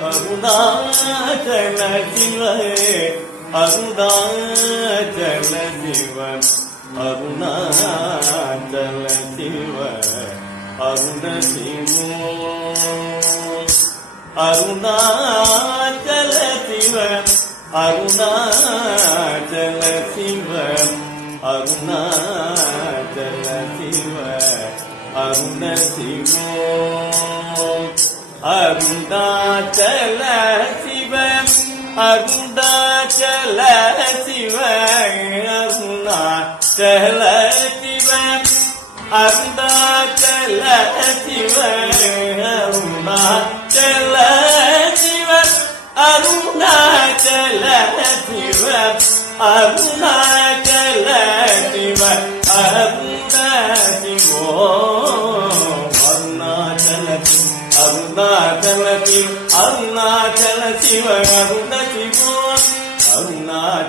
Arunachal Shiva Arunachal Shiva Arunachal Shiva Aruna சிவோ Arunachal Shiva Arunachal Shiva Arunachal Shiva Aruna சிவோ Arunachal Shiva Arunachal Shiva Arunachal Shiva Arunachal Shiva Arunachal Shiva Arunachal Shiva Arunachal Shiva Aruna சிவோ Arunachal Arunachal Shiva Arunachal Shiva Aruna சிவோ Arunachal